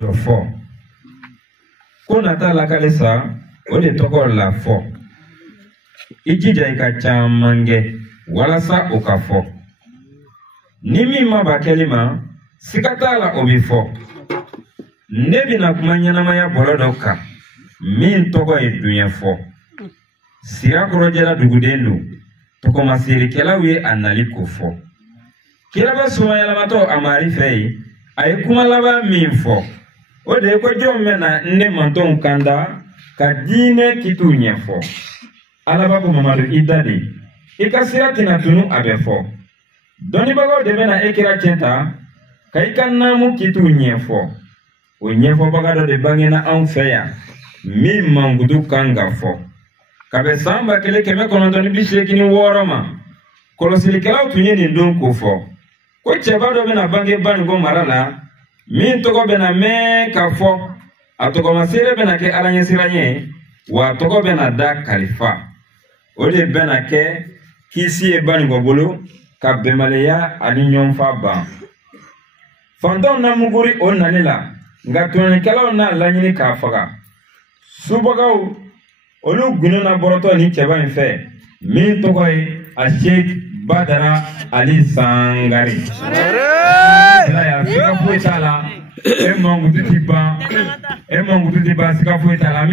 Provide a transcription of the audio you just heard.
dɔ fɔ ko nata lakale sa o de tɔgɔ la fɔ i jija i ka caman kɛ walasa o ka fɔ ni min ma ba kɛli ma siga t'a la o bi fɔ ne bɛna kuma ɲɛnamaya bɔlɔ dɔ kan min tɔgɔ ye duɲɛ fɔ Sirakɔrɔjɛla duguden don tɔgɔmaseerikɛlaw ye a nali ko fɔ kiraba sumayalamatɔ a mari fɛ ye a ye kuma laban min fɔ o de ye ko jɔn bɛna ne mantɔnw kanda ka diinɛ kitiw ɲɛfɔ alaba ko mamadu i da de i ka sira tɛna tunu a bɛ fɔ dɔnnibagaw de bɛna e kira tiɲɛ ta ka i ka naamu kitiw ɲɛfɔ o ɲɛfɔbaga dɔ de bangena anw fɛ yan min mankutu kan ka fɔ ka bɛn san 1986 ma kɔlɔsilikɛlaw tun ye nin don ko fɔ ko cɛba dɔ bɛna bange Banikɔ mara la min tɔgɔ bɛna mɛn ka fɔ a tɔgɔmaseere bɛna kɛ ala ɲɛsiranɲɛ ye wa a tɔgɔ bɛna da kalifa o de bɛna kɛ kisi ye Banikɔ bolo ka bɛnbaliya ani ɲɔgɔnfa ban fantanw na muguri o nani la nka tɔɲɔlikɛlaw n'a laɲini k'a faga subagaw olu gununa bɔrɔtɔ ni cɛba in fɛ min tɔgɔ ye a Sheikh Badara Ali Sangare siga foyi t'a la e mankutu ti ban siga foyi t'a la